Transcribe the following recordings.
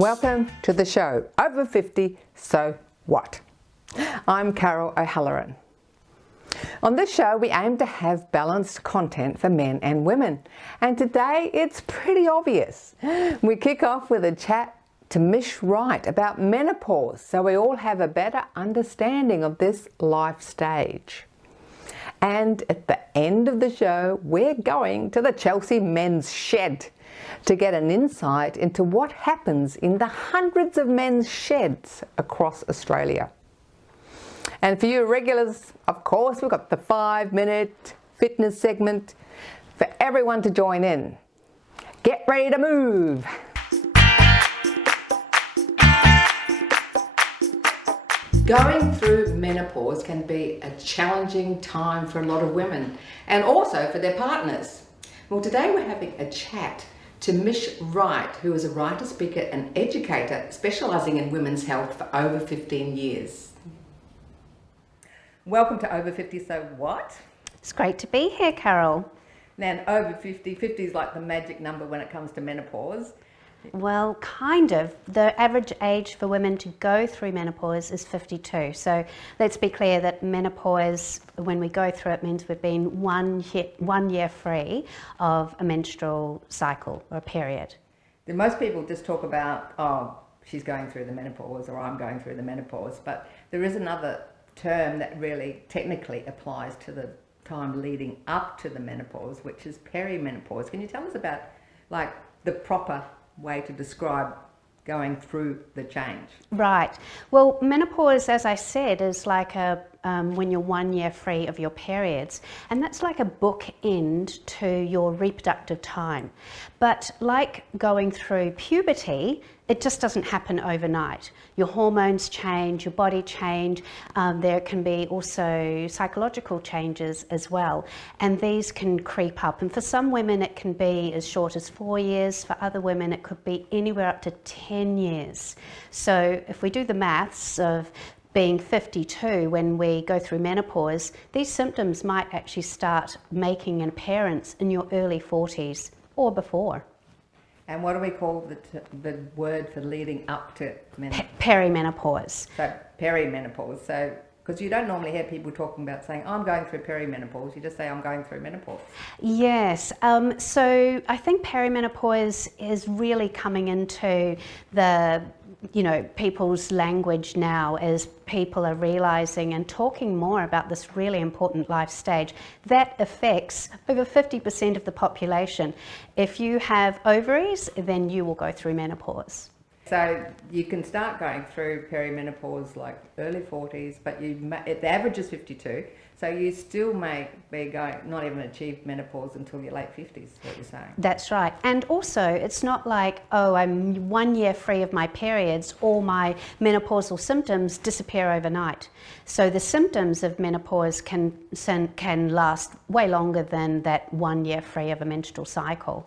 Welcome to the show, Over 50, So What? I'm Carol O'Halloran. On this show, we aim to have balanced content for men and women. And today, it's pretty obvious. We kick off with a chat to Mish Wright about menopause, so we all have a better understanding of this life stage. And at the end of the show, we're going to the Chelsea men's shed to get an insight into what happens in the hundreds of men's sheds across Australia. And for you regulars, of course, we've got the 5-minute fitness segment for everyone to join in. Get ready to move. Going through menopause can be a challenging time for a lot of women and also for their partners. Well, today we're having a chat to Mish Wright, who is a writer, speaker and educator specialising in women's health for over 15 years. Welcome to Over 50, So What? It's great to be here, Carol. Now, over 50 is like the magic number when it comes to menopause. Well, kind of. The average age for women to go through menopause is 52. So let's be clear that menopause, when we go through it, means we've been one year free of a menstrual cycle or a period. Then most people just talk about, oh, she's going through the menopause or I'm going through the menopause, but there is another term that really technically applies to the time leading up to the menopause, which is perimenopause. Can you tell us about like the proper way to describe going through the change? Right. Well, menopause, as I said, is like when you're 1 year free of your periods, and that's like a bookend to your reproductive time. But like going through puberty, it just doesn't happen overnight. Your hormones change, your body change. There can be also psychological changes as well, and these can creep up. And for some women, it can be as short as 4 years. For other women, it could be anywhere up to 10 years. So if we do the maths of being 52 when we go through menopause, these symptoms might actually start making an appearance in your early 40s or before. And what do we call the word for leading up to menopause? Perimenopause. So perimenopause. So because you don't normally hear people talking about saying, oh, I'm going through perimenopause. You just say, I'm going through menopause. Yes. So I think perimenopause is really coming into the people's language now as people are realizing and talking more about this really important life stage that affects over 50% of the population. If you have ovaries, then you will go through menopause. So you can start going through perimenopause like early 40s, but the average is 52. So you still may be not even achieve menopause until your late 50s, is what you're saying. That's right. And also, it's not like, oh, I'm 1 year free of my periods, all my menopausal symptoms disappear overnight. So the symptoms of menopause can last way longer than that 1 year free of a menstrual cycle.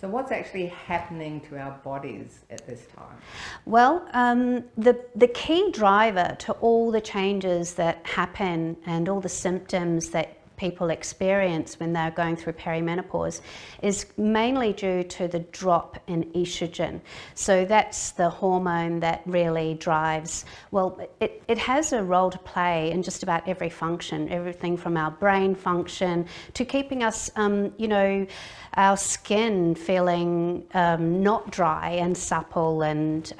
So what's actually happening to our bodies at this time? Well, the key driver to all the changes that happen and all the symptoms that people experience when they're going through perimenopause is mainly due to the drop in estrogen. So that's the hormone that really drives, well, it has a role to play in just about every function, everything from our brain function to keeping us, our skin feeling not dry and supple and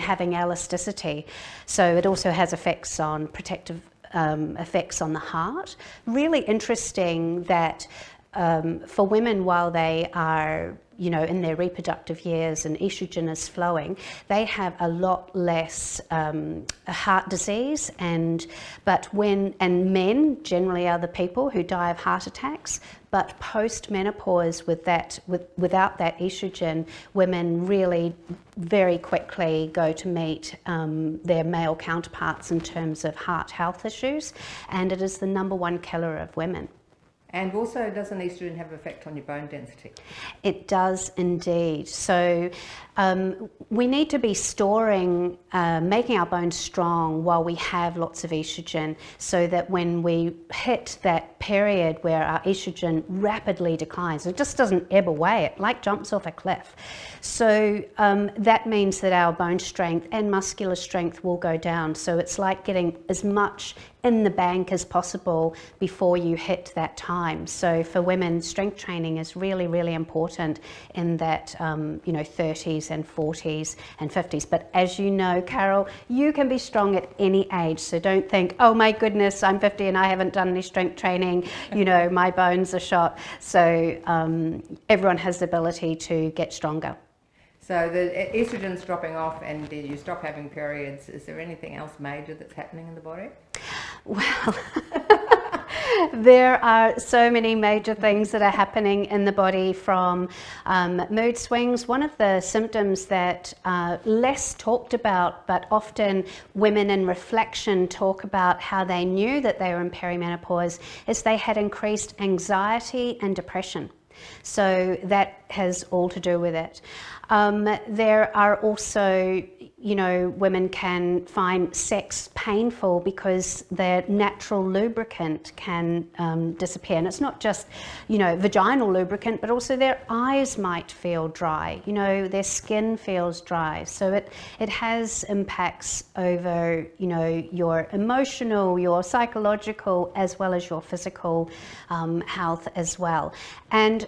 having elasticity. So it also has effects on protective effects on the heart. Really interesting that for women, while they are in their reproductive years and estrogen is flowing, they have a lot less heart disease, but men generally are the people who die of heart attacks. But post-menopause, without that estrogen, women really very quickly go to meet their male counterparts in terms of heart health issues, and it is the #1 killer of women. And also, doesn't estrogen have an effect on your bone density? It does indeed. So we need to be storing, making our bones strong while we have lots of estrogen, so that when we hit that period where our estrogen rapidly declines, it just doesn't ebb away, it like jumps off a cliff. So that means that our bone strength and muscular strength will go down. So it's like getting as much in the bank as possible before you hit that time. So for women, strength training is really, really important in that 30s and 40s and 50s. But as you know, Carol, you can be strong at any age. So don't think, oh my goodness, I'm 50 and I haven't done any strength training, my bones are shot. So everyone has the ability to get stronger. So the estrogen's dropping off and you stop having periods. Is there anything else major that's happening in the body? Well, there are so many major things that are happening in the body, from mood swings. One of the symptoms that less talked about, but often women in reflection talk about how they knew that they were in perimenopause, is they had increased anxiety and depression. So that has all to do with it. There are also, women can find sex painful because their natural lubricant can disappear. And it's not just, vaginal lubricant, but also their eyes might feel dry, their skin feels dry. So it has impacts over, your emotional, your psychological, as well as your physical health as well. And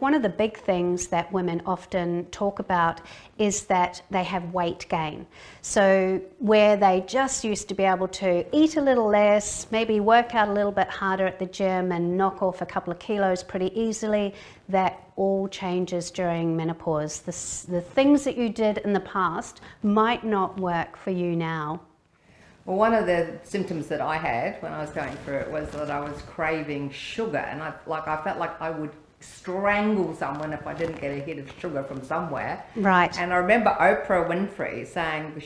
one of the big things that women often talk about is that they have weight gain. So where they just used to be able to eat a little less, maybe work out a little bit harder at the gym and knock off a couple of kilos pretty easily, that all changes during menopause. The things that you did in the past might not work for you now. Well, one of the symptoms that I had when I was going through it was that I was craving sugar, and I felt like I would strangle someone if I didn't get a hit of sugar from somewhere. Right. And I remember Oprah Winfrey saying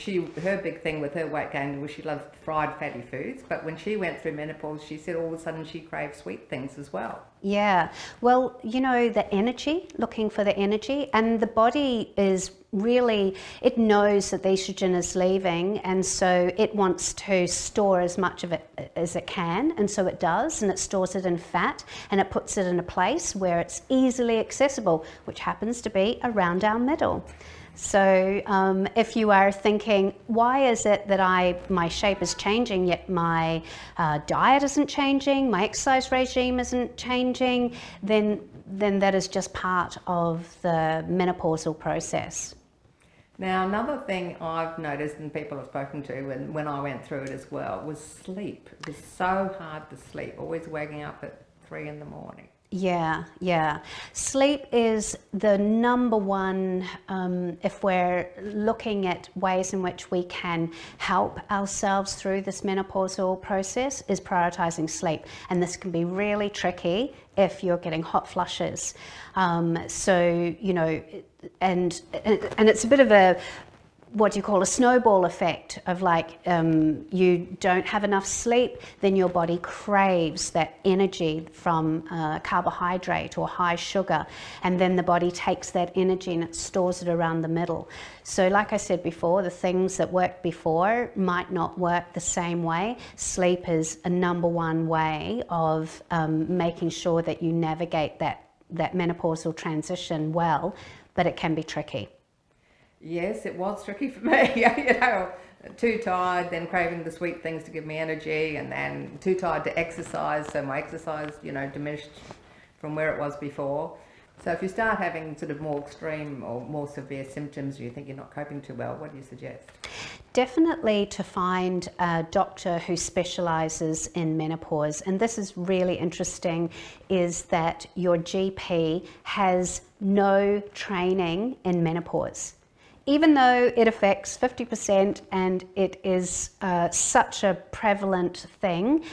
her big thing with her weight gain was she loved fried fatty foods, but when she went through menopause, she said all of a sudden she craved sweet things as well. Yeah, well, the energy, looking for the energy, and the body is really, it knows that the estrogen is leaving, and so it wants to store as much of it as it can, and so it does, and it stores it in fat, and it puts it in a place where it's easily accessible, which happens to be around our middle. So if you are thinking, why is it that my shape is changing yet my diet isn't changing, my exercise regime isn't changing, then that is just part of the menopausal process. Now, another thing I've noticed and people have spoken to when I went through it as well was sleep. It was so hard to sleep, always waking up at 3 in the morning. Yeah. Sleep is the number one, if we're looking at ways in which we can help ourselves through this menopausal process, is prioritizing sleep. And this can be really tricky if you're getting hot flushes. And it's a bit of a, what do you call, a snowball effect of you don't have enough sleep, then your body craves that energy from carbohydrate or high sugar, and then the body takes that energy and it stores it around the middle. So like I said before, the things that worked before might not work the same way. Sleep is a number one way of making sure that you navigate that menopausal transition well, but it can be tricky. Yes, it was tricky for me. Too tired, then craving the sweet things to give me energy, and then too tired to exercise, so my exercise, diminished from where it was before. So if you start having sort of more extreme or more severe symptoms, you think you're not coping too well, what do you suggest? Definitely to find a doctor who specialises in menopause. And this is really interesting, is that your GP has no training in menopause. Even though it affects 50% and it is such a prevalent thing,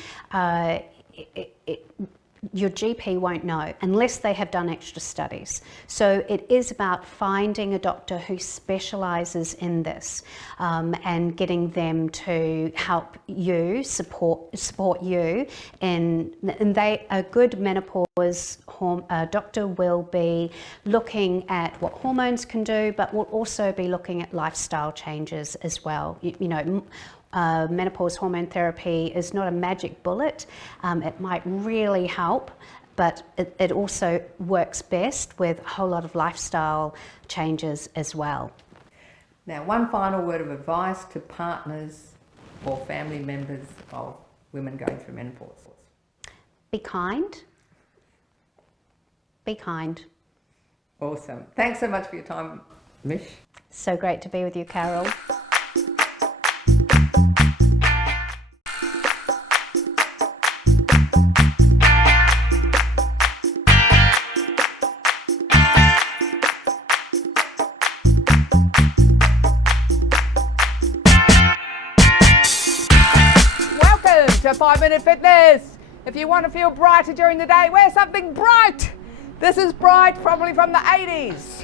your GP won't know unless they have done extra studies. So it is about finding a doctor who specialises in this, and getting them to help you, support you in, and a good menopause doctor will be looking at what hormones can do, but will also be looking at lifestyle changes as well. Menopause hormone therapy is not a magic bullet. It might really help, but it also works best with a whole lot of lifestyle changes as well. Now, one final word of advice to partners or family members of women going through menopause. Be kind. Be kind. Awesome. Thanks so much for your time, Mish. So great to be with you, Carol. To 5-Minute Fitness. If you want to feel brighter during the day, wear something bright. This is bright, probably from the 80s.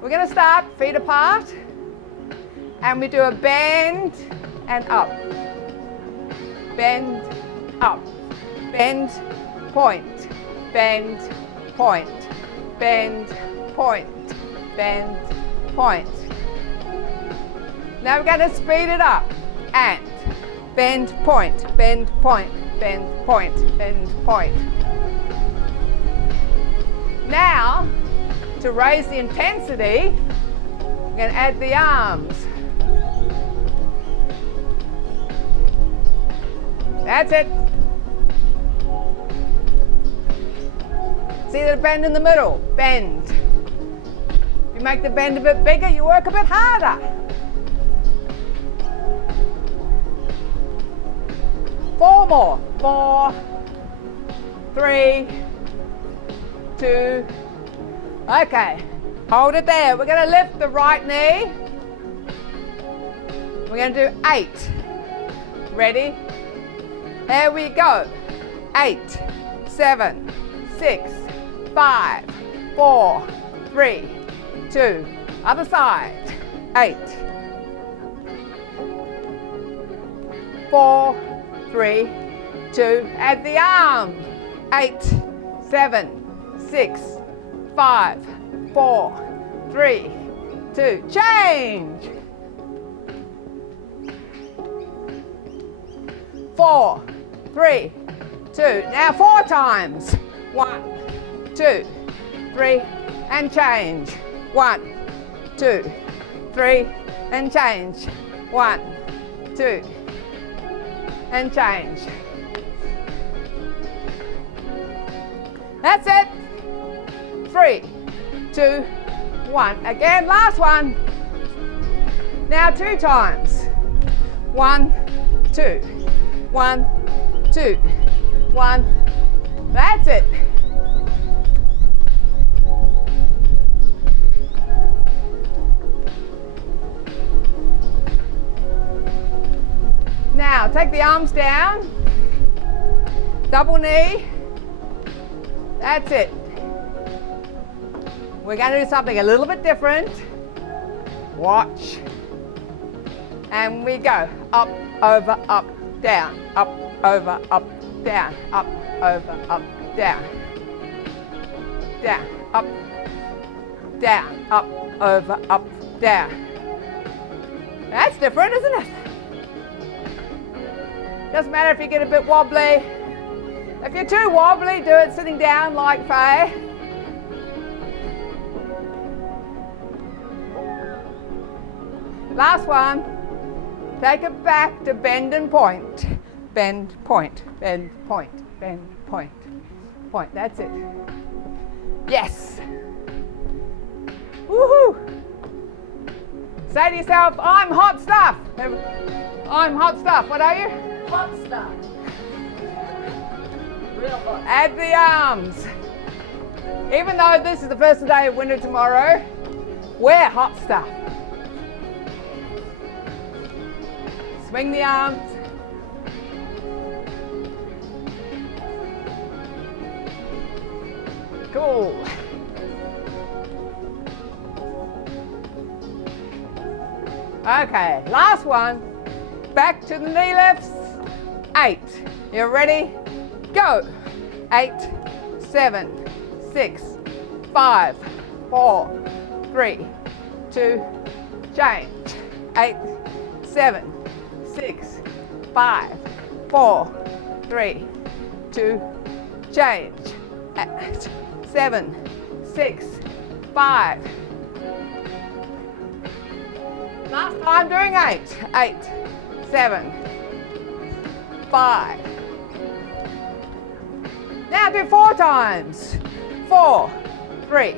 We're going to start feet apart, and we do a bend and up. Bend, up. Bend, point. Bend, point. Bend, point. Bend, point. Now we're going to speed it up. And bend, point, bend, point, bend, point, bend, point. Now, to raise the intensity, we're going to add the arms. That's it. See the bend in the middle? Bend. If you make the bend a bit bigger, you work a bit harder. 4 more. 4, 3, 2. Okay, hold it there. We're going to lift the right knee. We're going to do 8. Ready? Here we go. 8, 7, 6, 5, 4, 3, 2. Other side. 8, 4, 3, 2, add the arm. 8, 7, 6, 5, 4, 3, 2, change. 4, 3, 2, now 4 times. 1, 2, 3, and change. 1, 2, 3, and change. 1, 2, and change. That's it. 3, 2, 1. Again, last one. Now 2 times. 1, 2, 1, 2, 1. That's it. Now take the arms down, double knee, that's it. We're going to do something a little bit different. Watch. And we go up, over, up, down, up, over, up, down, up, over, up, down, down, up, down, up, over, up, down. That's different, isn't it? Doesn't matter if you get a bit wobbly. If you're too wobbly, do it sitting down like Faye. Last one. Take it back to bend and point. Bend, point, bend, point, bend, point, point. That's it. Yes. Woohoo! Say to yourself, I'm hot stuff. I'm hot stuff. What are you? Hot stuff. Real hot. Add the arms. Even though this is the first day of winter tomorrow, wear hot stuff. Swing the arms. Cool. Okay, last one. Back to the knee lifts. 8. You ready? Go. 8, 7, 6, 5, 4, 3, 2, change. 8, 7, 6, 5, 4, 3, 2, change. 8, 7, 6, 5. Last time doing 8. 8, 7, 5. Now do 4 times. 4, 3,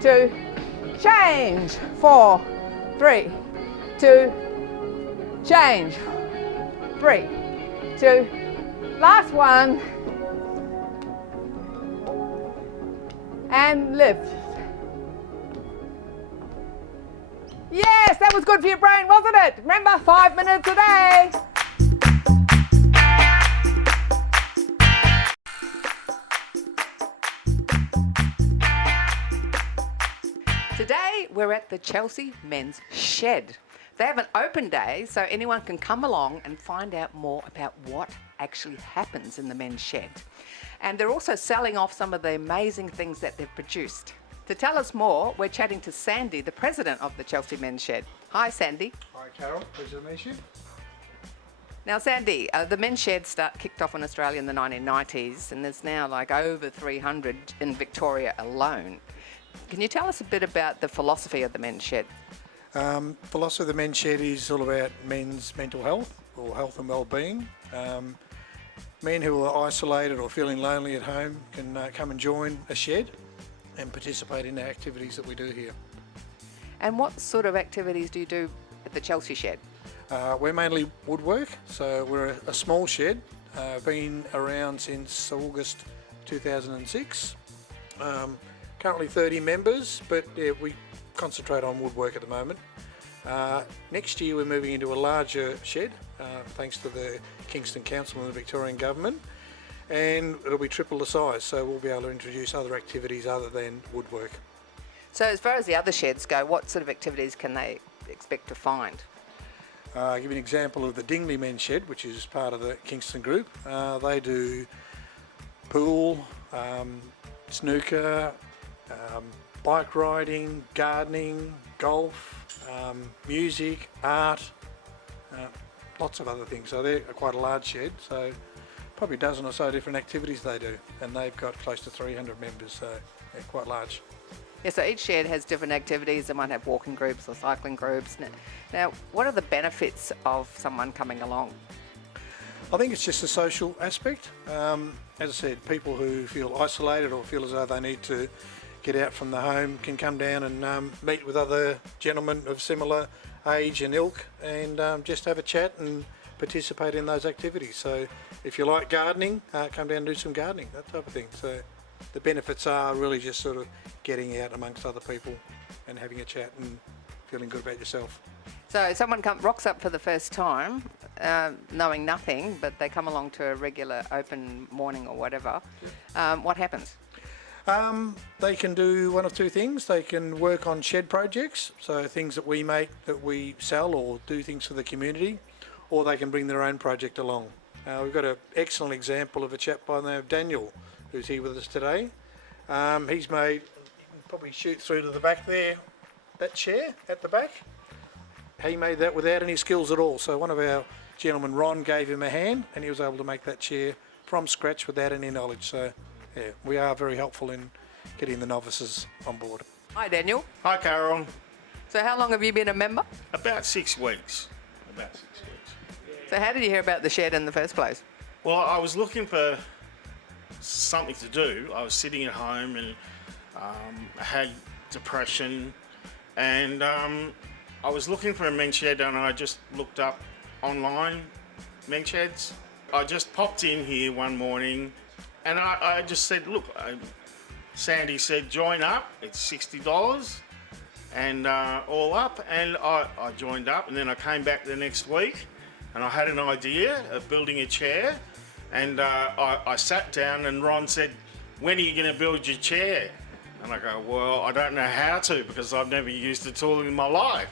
2, change. 4, 3, 2, change. 3, 2, last one. And lift. Yes, that was good for your brain, wasn't it? Remember, 5 minutes a day. Today, we're at the Chelsea Men's Shed. They have an open day, so anyone can come along and find out more about what actually happens in the men's shed. And they're also selling off some of the amazing things that they've produced. To tell us more, we're chatting to Sandy, the president of the Chelsea Men's Shed. Hi, Sandy. Hi, Carol. Pleasure to meet you. Now, Sandy, the Men's Shed kicked off in Australia in the 1990s, and there's now like over 300 in Victoria alone. Can you tell us a bit about the philosophy of the Men's Shed? Philosophy of the Men's Shed is all about men's mental health or health and well-being. Men who are isolated or feeling lonely at home can come and join a shed and participate in the activities that we do here. And what sort of activities do you do at the Chelsea Shed? We're mainly woodwork, so we're a small shed, been around since August 2006. Currently 30 members, but yeah, we concentrate on woodwork at the moment. Next year we're moving into a larger shed, thanks to the Kingston Council and the Victorian Government, and it'll be triple the size, so we'll be able to introduce other activities other than woodwork. So as far as the other sheds go, what sort of activities can they expect to find? I'll give you an example of the Dingley Men's Shed, which is part of the Kingston group. They do pool, snooker, bike riding, gardening, golf, music, art, lots of other things. So they're quite a large shed, so probably a dozen or so different activities they do, and they've got close to 300 members, so they're quite large. Yeah, so each shed has different activities. They might have walking groups or cycling groups. Now, what are the benefits of someone coming along? I think it's just the social aspect. As I said, people who feel isolated or feel as though they need to get out from the home can come down and meet with other gentlemen of similar age and ilk, and just have a chat and participate in those activities. So if you like gardening, come down and do some gardening, that type of thing. So the benefits are really just sort of getting out amongst other people and having a chat and feeling good about yourself. So someone rocks up for the first time, knowing nothing, but they come along to a regular open morning or whatever. What happens? They can do one of two things. They can work on shed projects, so things that we make that we sell or do things for the community, or they can bring their own project along. We've got an excellent example of a chap by the name of Daniel, who's here with us today. He's made, probably shoot through to the back there, that chair at the back. He made that without any skills at all. So one of our gentlemen, Ron, gave him a hand and he was able to make that chair from scratch without any knowledge. So yeah, we are very helpful in getting the novices on board. Hi, Daniel. Hi, Carol. So how long have you been a member? About 6 weeks. About 6 weeks. So how did you hear about the shed in the first place? Well, I was looking for something to do. I was sitting at home and I had depression, and I was looking for a men's shed, and I just looked up online men's sheds. I just popped in here one morning and I just said, look, Sandy said join up, it's $60 and all up, and I joined up, and then I came back the next week and I had an idea of building a chair, and I sat down and Ron said, when are you going to build your chair? And I go, well, I don't know how to because I've never used a tool in my life.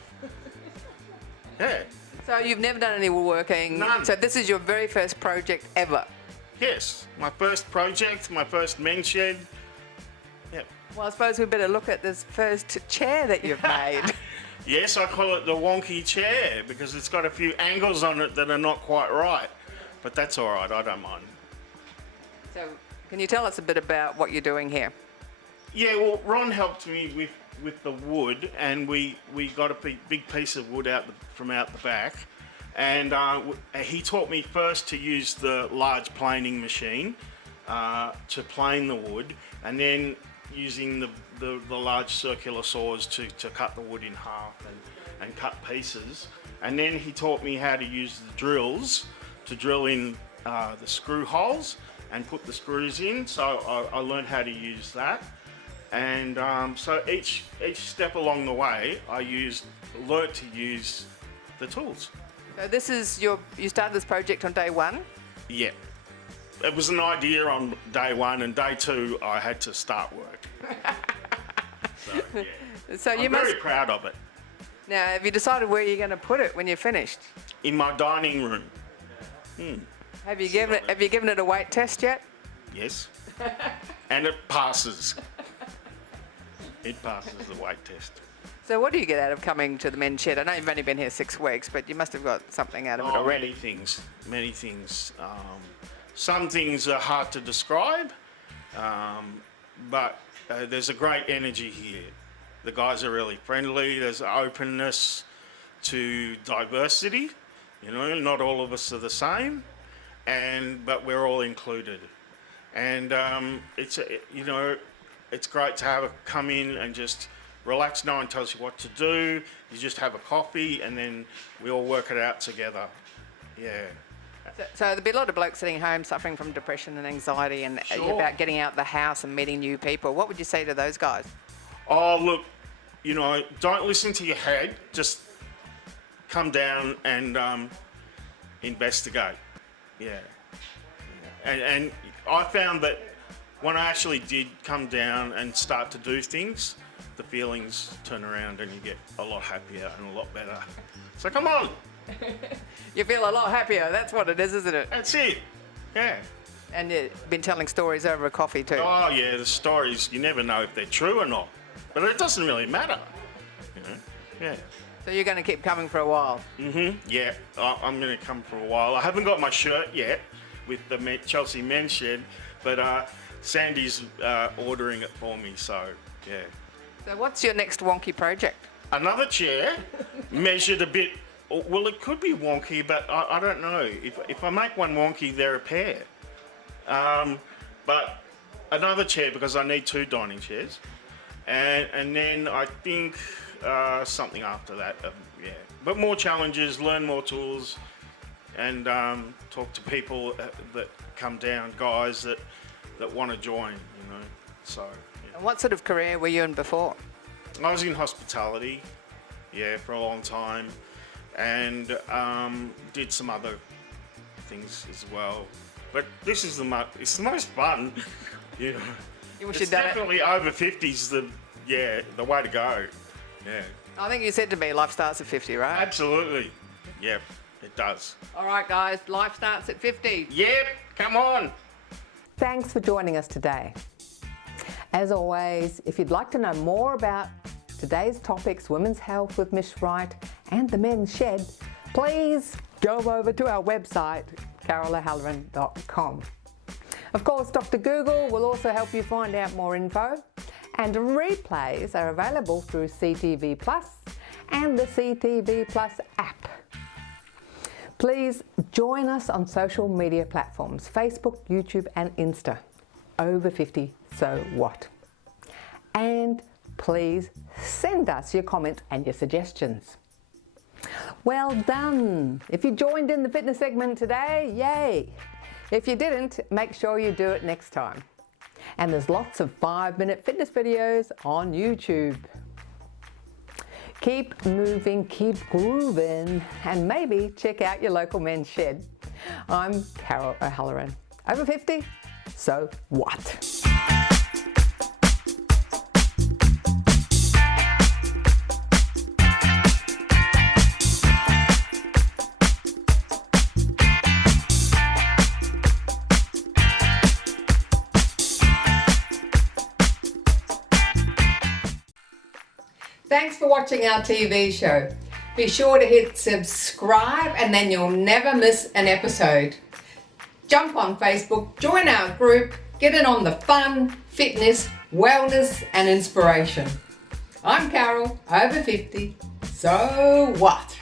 Yeah. So you've never done any woodworking? None. So this is your very first project ever? Yes, my first project, my first men's shed. Yep. Well, I suppose we better look at this first chair that you've made. Yes, I call it the wonky chair because it's got a few angles on it that are not quite right. But that's all right, I don't mind. So can you tell us a bit about what you're doing here? Yeah, well, Ron helped me with the wood, and we got a big piece of wood from out the back, and he taught me first to use the large planing machine to plane the wood, and then using the large circular saws to cut the wood in half and cut pieces, and then he taught me how to use the drills to drill in the screw holes and put the screws in. So I learned how to use that. And so each step along the way, I learnt to use the tools. So this is you started this project on day one? Yeah. It was an idea on day one, and day two, I had to start work. So, yeah. So you I'm very proud of it. Now, have you decided where you're going to put it when you're finished? In my dining room. Have you given it a weight test yet? Yes. And it passes. It passes the weight test. So what do you get out of coming to the men's shed? I know you've only been here 6 weeks, but you must have got something out of it already. Many things. Some things are hard to describe, but there's a great energy here. The guys are really friendly. There's openness to diversity. You know, not all of us are the same, but we're all included. And it's great to come in and just relax. No one tells you what to do. You just have a coffee and then we all work it out together. Yeah. So there'd be a lot of blokes sitting home suffering from depression and anxiety and Sure. about getting out the house and meeting new people. What would you say to those guys? Oh, look, don't listen to your head. Just come down and investigate. Yeah. And I found that when I actually did come down and start to do things, the feelings turn around and you get a lot happier and a lot better. So come on. You feel a lot happier. That's what it is, isn't it? That's it. Yeah. And you've been telling stories over a coffee too. Oh, yeah, the stories, you never know if they're true or not. But it doesn't really matter. Yeah. So you're going to keep coming for a while? Yeah, I'm going to come for a while. I haven't got my shirt yet with the Chelsea Men's Shed, but Sandy's ordering it for me, so yeah. So what's your next wonky project? Another chair, measured a bit. Well, it could be wonky, but I don't know. If I make one wonky, they're a pair. But another chair because I need 2 dining chairs, and then I think something after that. Yeah, but more challenges, learn more tools, and talk to people that come down, guys that want to join. So. Yeah. And what sort of career were you in before? I was in hospitality, for a long time, and did some other things as well. But this is it's the most fun, You wish It's you'd done it. definitely over 50's the way to go. Yeah, I think you said to me life starts at 50, right? absolutely. Yep, it does. All right, guys, life starts at 50. Yep, come on. Thanks for joining us today. As always, if you'd like to know more about today's topics, women's health with Mish Wright and the men's shed, please go over to our website, carolohalloran.com. Of course, Dr. Google will also help you find out more info, and replays are available through CTV Plus and the CTV Plus app. Please join us on social media platforms, Facebook, YouTube and Insta. Over 50, so what? And please send us your comments and your suggestions. Well done! If you joined in the fitness segment today, yay! If you didn't, make sure you do it next time. And there's lots of 5-minute fitness videos on YouTube. Keep moving, keep grooving, and maybe check out your local men's shed. I'm Carol O'Halloran. Over 50? so what? Thanks for watching our TV show. Be sure to hit subscribe and then you'll never miss an episode. Jump on Facebook, join our group, get in on the fun, fitness, wellness and inspiration. I'm Carol, over 50, so what?